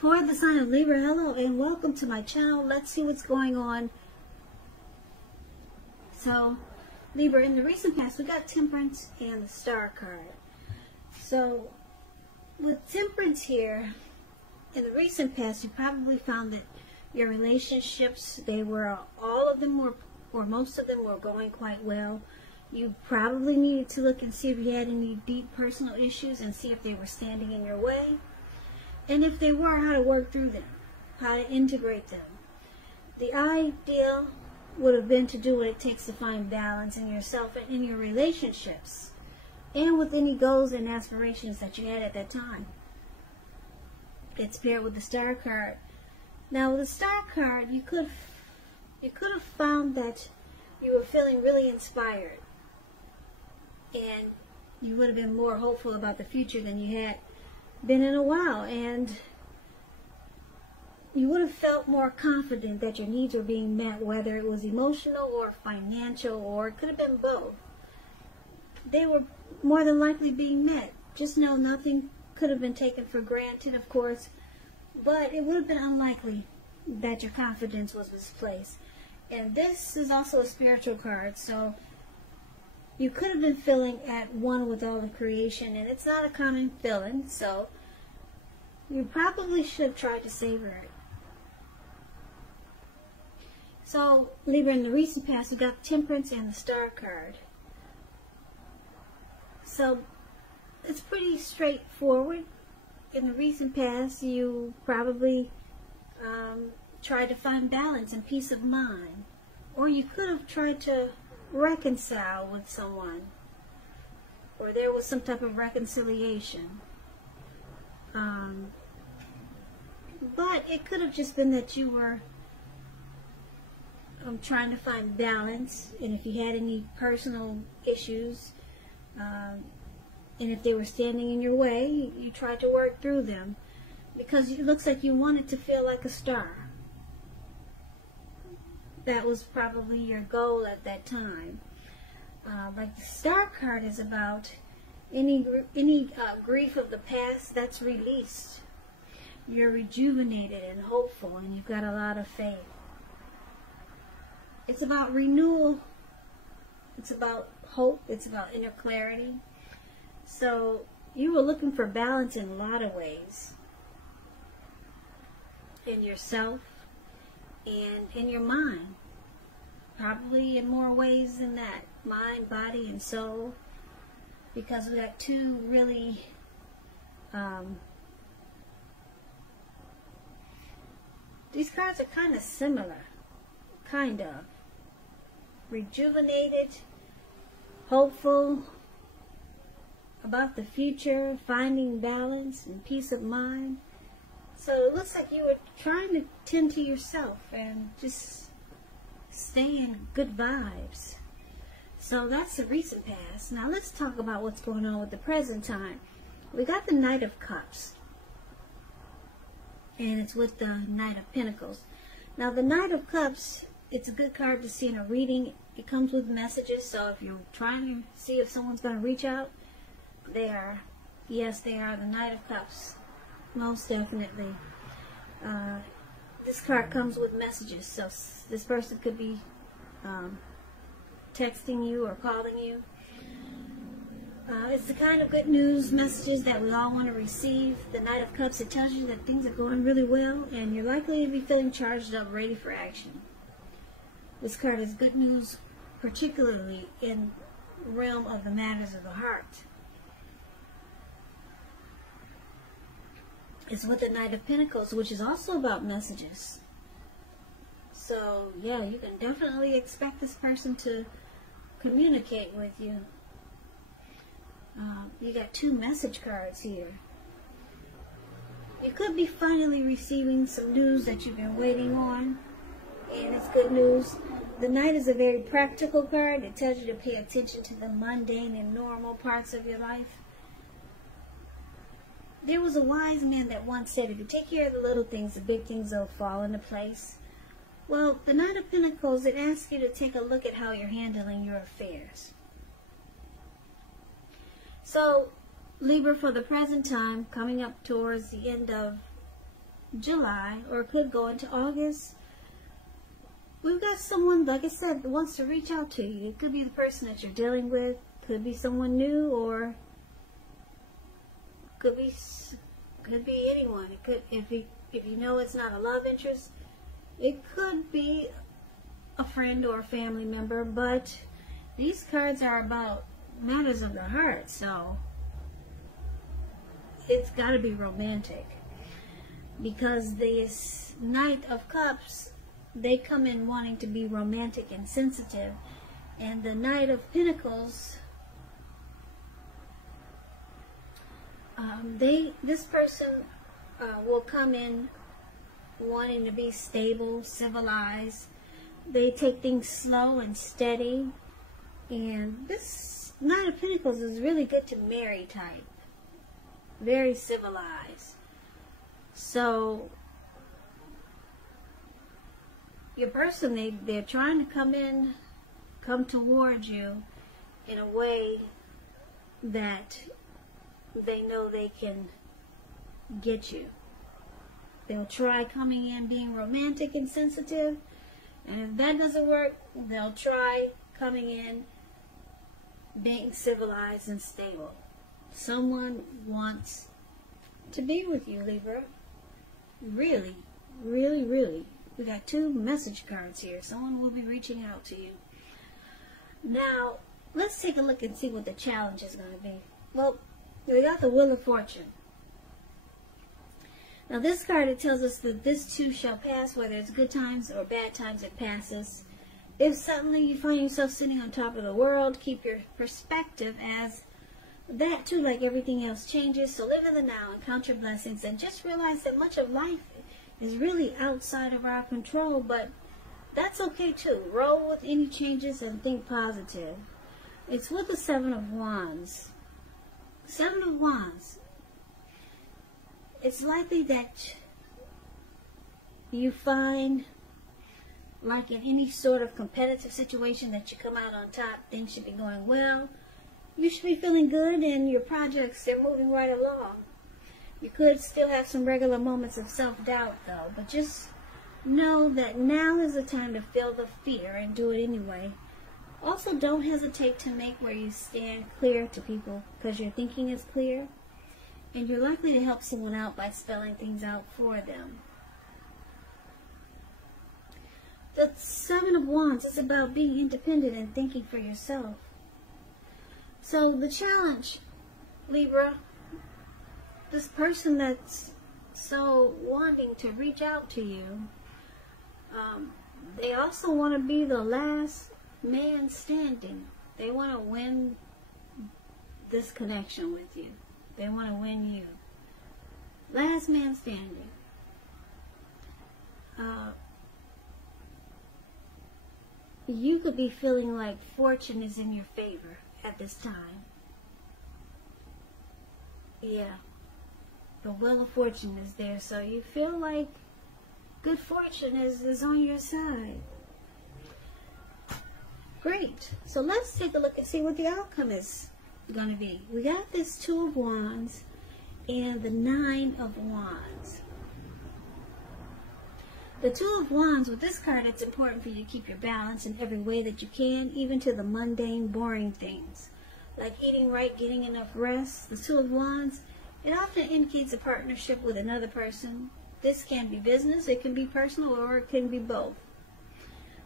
For the sign of Libra, hello and welcome to my channel. Let's see what's going on. So, Libra, in the recent past, we got Temperance and the Star card. So, with Temperance here, in the recent past, you probably found that your relationships, all of them were, or most of them were going quite well. You probably needed to look and see if you had any deep personal issues and see if they were standing in your way. And if they were, how to work through them, how to integrate them. The ideal would have been to do what it takes to find balance in yourself and in your relationships, and with any goals and aspirations that you had at that time. It's paired with the Star card. Now, with the Star card, you could have found that you were feeling really inspired, and you would have been more hopeful about the future than you had been in a while, and you would have felt more confident that your needs were being met, whether it was emotional or financial, or it could have been both. They were more than likely being met. Just know nothing could have been taken for granted, of course, but it would have been unlikely that your confidence was misplaced. And this is also a spiritual card, so you could have been feeling at one with all of creation, and it's not a common feeling, so you probably should have tried to savor it. So, Libra, in the recent past, we got Temperance and the Star card. So, it's pretty straightforward. In the recent past, you probably tried to find balance and peace of mind. Or you could have tried to reconcile with someone, or there was some type of reconciliation, but it could have just been that you were trying to find balance, and if you had any personal issues, and if they were standing in your way, you tried to work through them, because it looks like you wanted to feel like a star. That was probably your goal at that time. Like the Star card is about any grief of the past that's released. You're rejuvenated and hopeful, and you've got a lot of faith. It's about renewal. It's about hope. It's about inner clarity. So you were looking for balance in a lot of ways. In yourself and in your mind. Probably in more ways than that. Mind, body, and soul. Because we got two really these cards are kind of similar. Kind of. Rejuvenated, hopeful, about the future, finding balance and peace of mind. So it looks like you were trying to tend to yourself and just stay in good vibes. So that's the recent past. Now let's talk about what's going on with the present time. We got the Knight of Cups, and it's with the Knight of Pentacles. Now the Knight of Cups, it's a good card to see in a reading. It comes with messages, so if you're trying to see if someone's going to reach out, they are. Yes, they are the Knight of Cups. Most definitely. This card comes with messages, so this person could be texting you or calling you. It's the kind of good news messages that we all want to receive. The Knight of Cups, it tells you that things are going really well, and you're likely to be feeling charged up, ready for action. This card is good news, particularly in the realm of the matters of the heart. It's with the Knight of Pentacles, which is also about messages. So, yeah, you can definitely expect this person to communicate with you. You got two message cards here. You could be finally receiving some news that you've been waiting on, and it's good news. The Knight is a very practical card. It tells you to pay attention to the mundane and normal parts of your life. There was a wise man that once said, if you take care of the little things, the big things will fall into place. Well, the Knight of Pentacles, it asks you to take a look at how you're handling your affairs. So, Libra, for the present time, coming up towards the end of July, or it could go into August. We've got someone, like I said, that wants to reach out to you. It could be the person that you're dealing with, could be someone new, or could be anyone. It could, if you know it's not a love interest, it could be a friend or a family member. But these cards are about matters of the heart, so it's got to be romantic, because this Knight of Cups, they come in wanting to be romantic and sensitive, and the Knight of Pentacles, this person will come in wanting to be stable, civilized. They take things slow and steady, and this Knight of Pentacles is really good to marry type, very civilized. So your person, they're trying to come towards you in a way that they know they can get you. They'll try coming in being romantic and sensitive, and if that doesn't work, they'll try coming in being civilized and stable. Someone wants to be with you, Libra. Really, really, really. We got 2 message cards here. Someone will be reaching out to you. Now, let's take a look and see what the challenge is going to be. Well, we got the Wheel of Fortune. Now, this card, it tells us that this too shall pass, whether it's good times or bad times, it passes. If suddenly you find yourself sitting on top of the world, keep your perspective as that too, like everything else, changes. So live in the now and count your blessings, and just realize that much of life is really outside of our control, but that's okay too. Roll with any changes and think positive. It's with the 7 of Wands. 7 of Wands. It's likely that you find, like in any sort of competitive situation, that you come out on top. Things should be going well. You should be feeling good, and your projects, they're moving right along. You could still have some regular moments of self-doubt, though, but just know that now is the time to feel the fear and do it anyway. Also, don't hesitate to make where you stand clear to people, because your thinking is clear, and you're likely to help someone out by spelling things out for them. The 7 of Wands is about being independent and thinking for yourself. So the challenge, Libra, this person that's so wanting to reach out to you, they also want to be the last man standing. They want to win this connection with you. They want to win you. Last man standing. You could be feeling like fortune is in your favor at this time. Yeah. The Wheel of Fortune is there, so you feel like good fortune is on your side. Great. So let's take a look and see what the outcome is going to be. We got this 2 of Wands and the 9 of Wands. The 2 of Wands, with this card, it's important for you to keep your balance in every way that you can, even to the mundane, boring things, like eating right, getting enough rest. The 2 of Wands, it often indicates a partnership with another person. This can be business, it can be personal, or it can be both.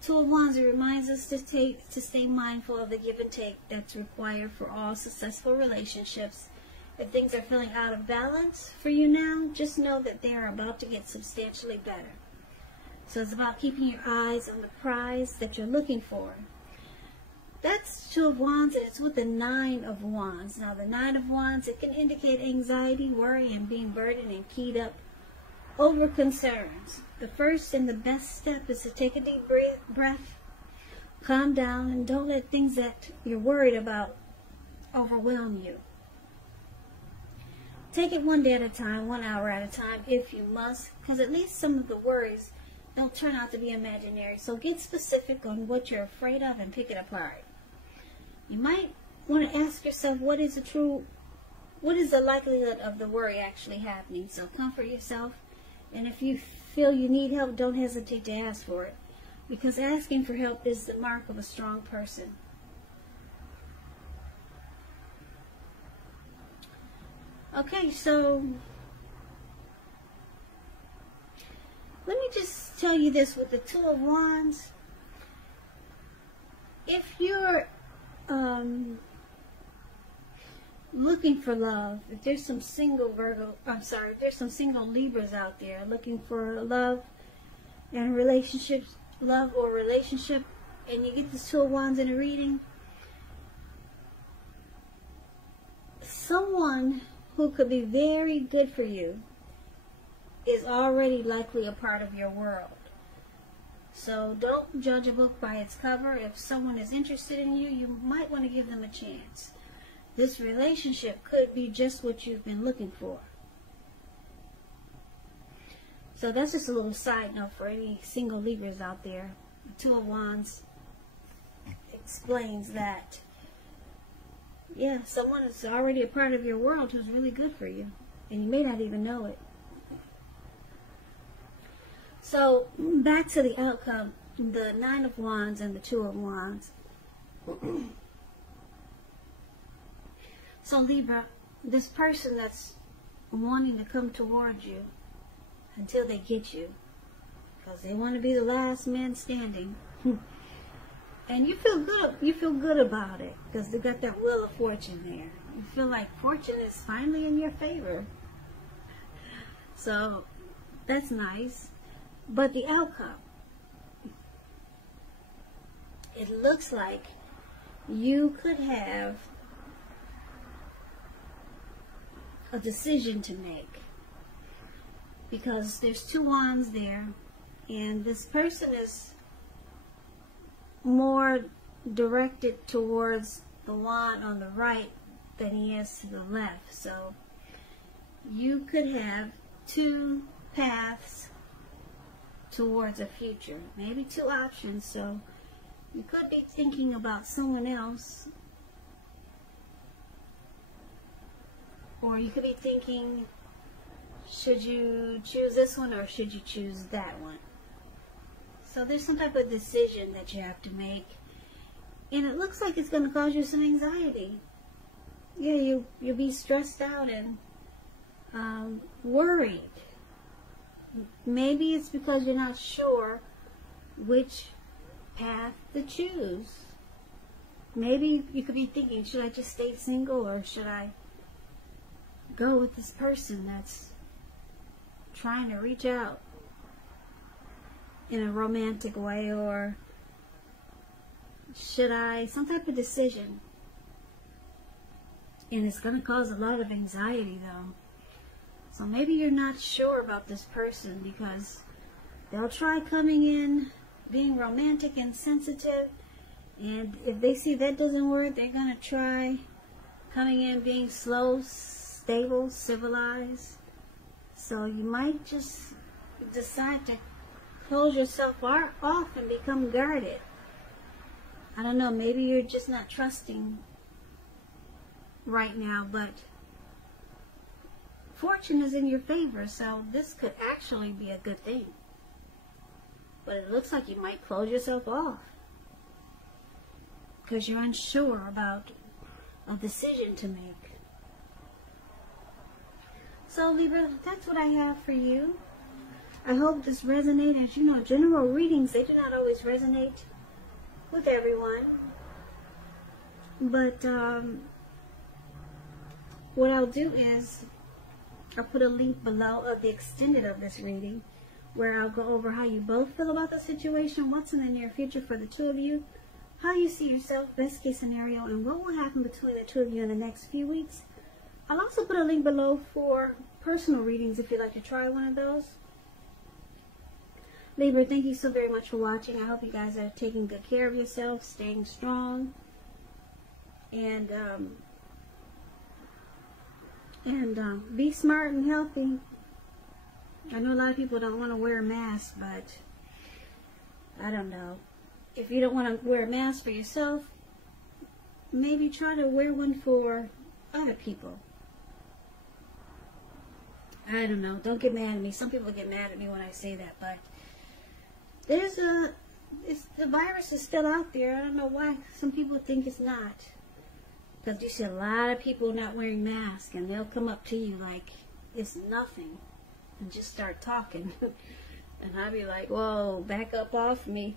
2 of Wands, it reminds us to stay mindful of the give and take that's required for all successful relationships. If things are feeling out of balance for you now, just know that they are about to get substantially better. So it's about keeping your eyes on the prize that you're looking for. That's 2 of Wands, and it's with the 9 of Wands. Now, the 9 of Wands, it can indicate anxiety, worry, and being burdened and keyed up over concerns. The first and the best step is to take a deep breath, calm down, and don't let things that you're worried about overwhelm you. Take it one day at a time, 1 hour at a time, if you must, because at least some of the worries, they'll turn out to be imaginary. So get specific on what you're afraid of and pick it apart. You might want to ask yourself, what is the likelihood of the worry actually happening? So comfort yourself And if you feel you need help, don't hesitate to ask for it, because asking for help is the mark of a strong person. Okay, so let me just tell you this with the Two of Wands. If you're looking for love, if there's some single if there's some single Libras out there looking for love and relationships, love or relationship, and you get this Two of Wands in a reading, someone who could be very good for you is already likely a part of your world. So don't judge a book by its cover. If someone is interested in you, you might want to give them a chance. This relationship could be just what you've been looking for. So that's just a little side note for any single Libras out there. The Two of Wands explains that. Yeah, someone is already a part of your world who's really good for you, and you may not even know it. So, back to the outcome, the Nine of Wands and the Two of Wands. So, Libra, this person that's wanting to come towards you until they get you, because they want to be the last man standing. And you feel good about it, because they got that Wheel of Fortune there. You feel like fortune is finally in your favor. So, that's nice. But the outcome, it looks like you could have a decision to make, because there's two wands there, and this person is more directed towards the wand on the right than he is to the left. So you could have two paths towards a future, maybe two options. So you could be thinking about someone else, or you could be thinking, should you choose this one or should you choose that one? So there's some type of decision that you have to make, and it looks like it's going to cause you some anxiety. Yeah, you'll be stressed out and worried. Maybe it's because you're not sure which path to choose. Maybe you could be thinking, should I just stay single, or should I go with this person that's trying to reach out in a romantic way, or should I, some type of decision. And it's going to cause a lot of anxiety though. So maybe you're not sure about this person, because they'll try coming in being romantic and sensitive, and if they see that doesn't work, they're going to try coming in being slow, stable, civilized. So you might just decide to close yourself off and become guarded. I don't know, maybe you're just not trusting right now, but fortune is in your favor, so this could actually be a good thing. But it looks like you might close yourself off because you're unsure about a decision to make. So Libra, that's what I have for you. I hope this resonates. As you know, general readings, they do not always resonate with everyone. But what I'll do is I'll put a link below of the extended of this reading, where I'll go over how you both feel about the situation, what's in the near future for the two of you, how you see yourself, best case scenario, and what will happen between the two of you in the next few weeks. I'll also put a link below for personal readings if you'd like to try one of those. Libra, thank you so very much for watching. I hope you guys are taking good care of yourself, staying strong, and be smart and healthy. I know a lot of people don't want to wear a mask, but I don't know. If you don't want to wear a mask for yourself, maybe try to wear one for other people. I don't know. Don't get mad at me. Some people get mad at me when I say that, but the virus is still out there. I don't know why some people think it's not. Because you see a lot of people not wearing masks, and they'll come up to you like it's nothing and just start talking. And I'll be like, whoa, back up off me.